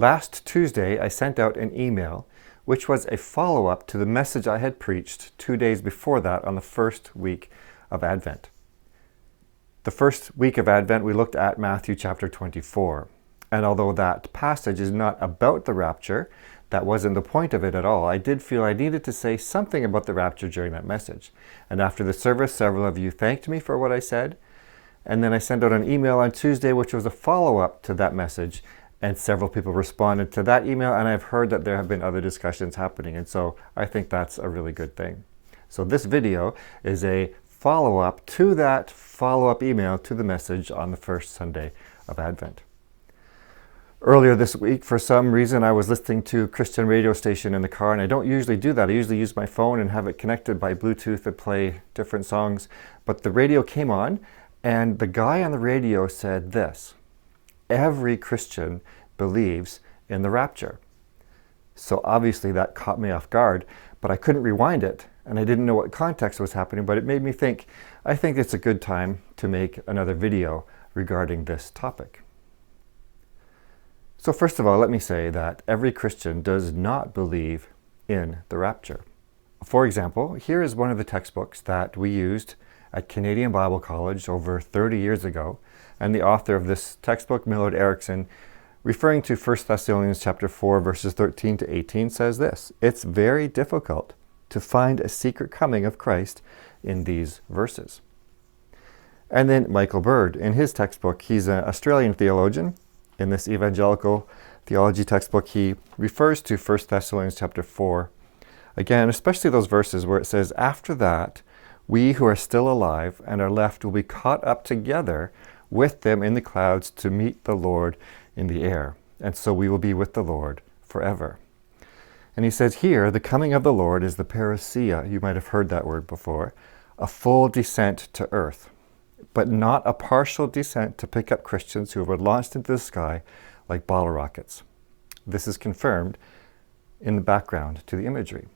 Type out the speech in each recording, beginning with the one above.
Last Tuesday, I sent out an email which was a follow-up to the message I had preached 2 days before that on the first week of Advent. The first week of Advent, we looked at Matthew chapter 24. And although that passage is not about the rapture, that wasn't the point of it at all, I did feel I needed to say something about the rapture during that message. And after the service, several of you thanked me for what I said. And then I sent out an email on Tuesday, which was a follow-up to that message. And several people responded to that email, and I've heard that there have been other discussions happening. And so I think that's a really good thing. So this video is a follow-up to that follow-up email to the message on the first Sunday of Advent. Earlier this week, for some reason, I was listening to a Christian radio station in the car, and I don't usually do that. I usually use my phone and have it connected by Bluetooth and play different songs. But the radio came on, and the guy on the radio said this: every Christian believes in the rapture. So obviously that caught me off guard, but I couldn't rewind it, and I didn't know what context was happening, but it made me think, I think it's a good time to make another video regarding this topic. So first of all, let me say that every Christian does not believe in the rapture. For example, here is one of the textbooks that we used at Canadian Bible College over 30 years ago. And the author of this textbook, Millard Erickson, referring to 1 Thessalonians chapter 4, verses 13 to 18, says this: it's very difficult to find a secret coming of Christ in these verses. And then Michael Bird, in his textbook, he's an Australian theologian. In this evangelical theology textbook, he refers to 1 Thessalonians chapter 4. Again, especially those verses where it says, after that, we who are still alive and are left will be caught up together with them in the clouds to meet the Lord in the air. And so we will be with the Lord forever. And he says here, the coming of the Lord is the parousia. You might have heard that word before. A full descent to earth, but not a partial descent to pick up Christians who were launched into the sky like bottle rockets. This is confirmed in the background to the imagery.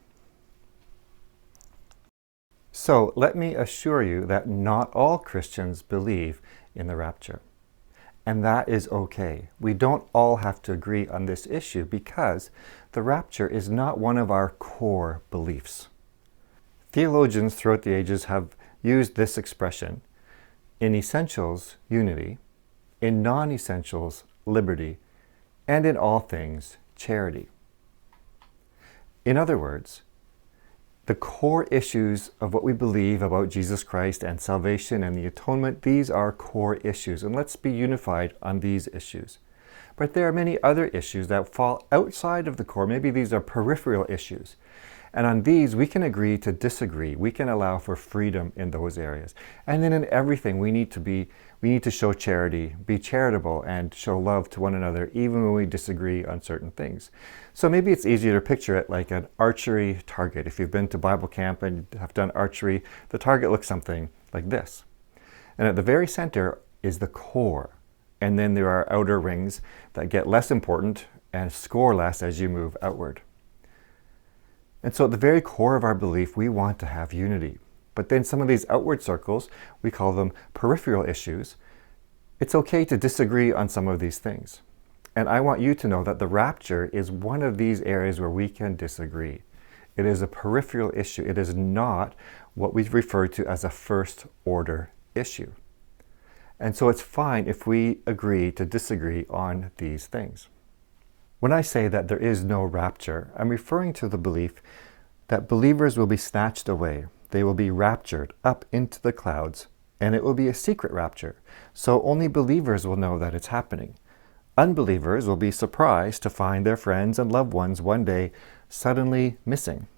So let me assure you that not all Christians believe in the rapture. And that is okay. We don't all have to agree on this issue because the rapture is not one of our core beliefs. Theologians throughout the ages have used this expression: in essentials, unity; in non-essentials, liberty; and in all things, charity. In other words, the core issues of what we believe about Jesus Christ and salvation and the atonement, these are core issues, and let's be unified on these issues. But there are many other issues that fall outside of the core. Maybe these are peripheral issues. And on these, we can agree to disagree. We can allow for freedom in those areas. And then in everything, we need to show charity, be charitable, and show love to one another, even when we disagree on certain things. So maybe it's easier to picture it like an archery target. If you've been to Bible camp and have done archery, the target looks something like this. And at the very center is the core. And then there are outer rings that get less important and score less as you move outward. And so at the very core of our belief, we want to have unity. But then some of these outward circles, we call them peripheral issues. It's okay to disagree on some of these things. And I want you to know that the rapture is one of these areas where we can disagree. It is a peripheral issue. It is not what we refer to as a first order issue. And so it's fine if we agree to disagree on these things. When I say that there is no rapture, I'm referring to the belief that believers will be snatched away. They will be raptured up into the clouds, and it will be a secret rapture. So only believers will know that it's happening. Unbelievers will be surprised to find their friends and loved ones one day suddenly missing.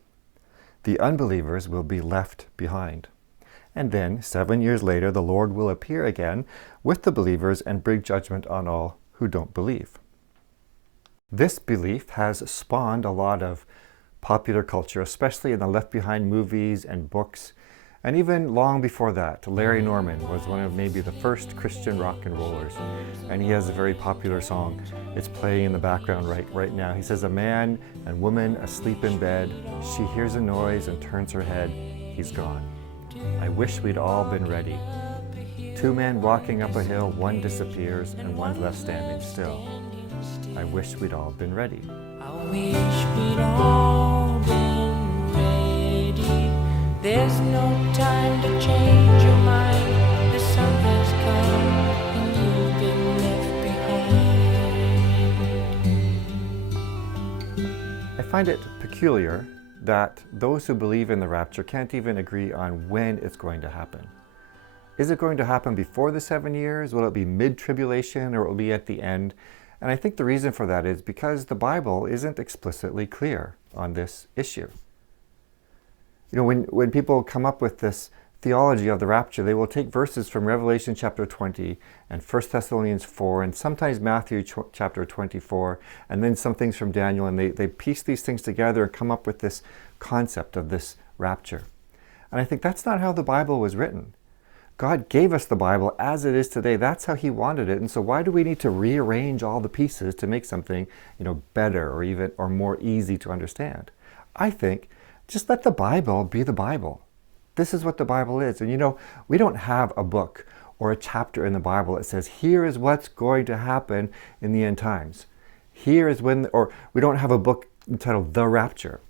The unbelievers will be left behind. And then, 7 years later, the Lord will appear again with the believers and bring judgment on all who don't believe. This belief has spawned a lot of popular culture, especially in the Left Behind movies and books. And even long before that, Larry Norman was one of maybe the first Christian rock and rollers. And he has a very popular song. It's playing in the background right now. He says, "A man and woman asleep in bed. She hears a noise and turns her head. He's gone. I wish we'd all been ready. Two men walking up a hill, one disappears and one's left standing still. I wish we'd all been ready. I wish we'd all been ready. There's no time to change your mind. The sun has come and you've been left behind. I find it peculiar that those who believe in the rapture can't even agree on when it's going to happen. Is it going to happen before the 7 years? Will it be mid-tribulation, or will it be at the end? And I think the reason for that is because the Bible isn't explicitly clear on this issue. You know, when people come up with this theology of the rapture, they will take verses from Revelation chapter 20 and 1 Thessalonians 4 and sometimes Matthew chapter 24 and then some things from Daniel, and they piece these things together and come up with this concept of this rapture. And I think that's not how the Bible was written. God gave us the Bible as it is today. That's how he wanted it. And so why do we need to rearrange all the pieces to make something, better or more easy to understand? I think just let the Bible be the Bible. This is what the Bible is. And we don't have a book or a chapter in the Bible that says, here is what's going to happen in the end times. Here is when, or we don't have a book entitled The Rapture.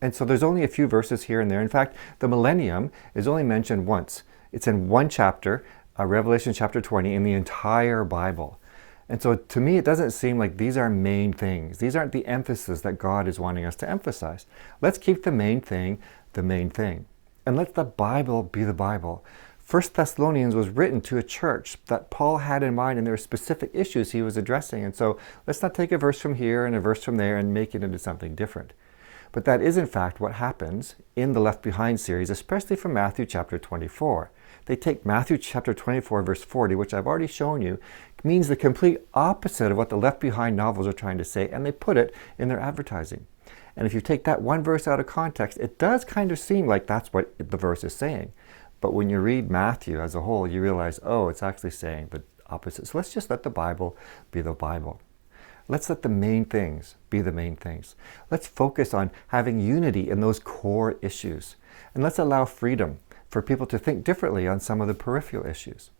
And so there's only a few verses here and there. In fact, the millennium is only mentioned once. It's in one chapter, Revelation chapter 20, in the entire Bible. And so to me, it doesn't seem like these are main things. These aren't the emphasis that God is wanting us to emphasize. Let's keep the main thing the main thing. And let the Bible be the Bible. 1 Thessalonians was written to a church that Paul had in mind, and there were specific issues he was addressing. And so let's not take a verse from here and a verse from there and make it into something different. But that is in fact what happens in the Left Behind series, especially from Matthew chapter 24. They take Matthew chapter 24 verse 40, which I've already shown you, means the complete opposite of what the Left Behind novels are trying to say, and they put it in their advertising. And if you take that one verse out of context, it does kind of seem like that's what the verse is saying. But when you read Matthew as a whole, you realize, oh, it's actually saying the opposite. So let's just let the Bible be the Bible. Let's let the main things be the main things. Let's focus on having unity in those core issues. And let's allow freedom for people to think differently on some of the peripheral issues.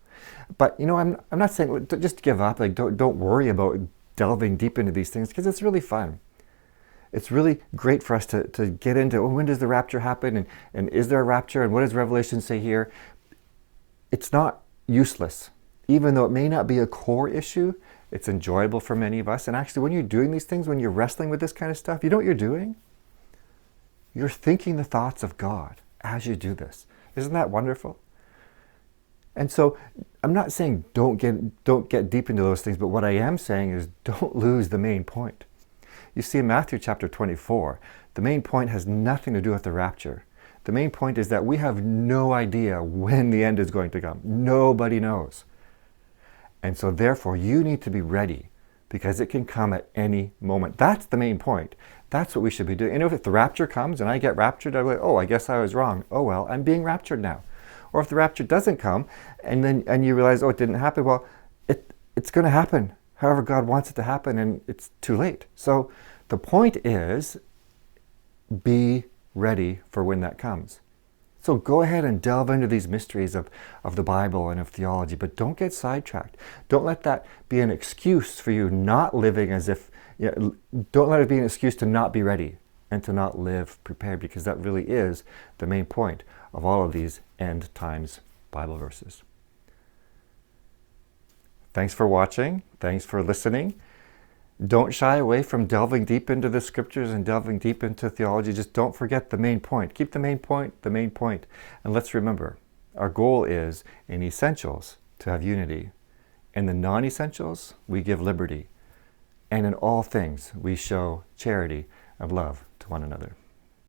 But I'm not saying just give up, don't worry about delving deep into these things, because it's really fun. It's really great for us to get into, when does the rapture happen, and is there a rapture, and what does Revelation say here? It's not useless. Even though it may not be a core issue, it's enjoyable for many of us. And actually, when you're doing these things, when you're wrestling with this kind of stuff, you know what you're doing? You're thinking the thoughts of God as you do this. Isn't that wonderful? And so I'm not saying don't get deep into those things, but what I am saying is don't lose the main point. You see, in Matthew chapter 24, the main point has nothing to do with the rapture. The main point is that we have no idea when the end is going to come. Nobody knows. And so therefore, you need to be ready, because it can come at any moment. That's the main point. That's what we should be doing. And if the rapture comes and I get raptured, I'm like, oh, I guess I was wrong. Oh, well, I'm being raptured now. Or if the rapture doesn't come and you realize, oh, it didn't happen, well, it's going to happen however God wants it to happen, and it's too late. So the point is, be ready for when that comes. So go ahead and delve into these mysteries of the Bible and of theology, but don't get sidetracked. Don't let that be an excuse for you not living as if, don't let it be an excuse to not be ready and to not live prepared, because that really is the main point of all of these end times Bible verses. Thanks for watching. Thanks for listening. Don't shy away from delving deep into the scriptures and delving deep into theology. Just don't forget the main point. Keep the main point the main point. And let's remember, our goal is, in essentials, to have unity. In the non-essentials, we give liberty. And in all things, we show charity and love to one another.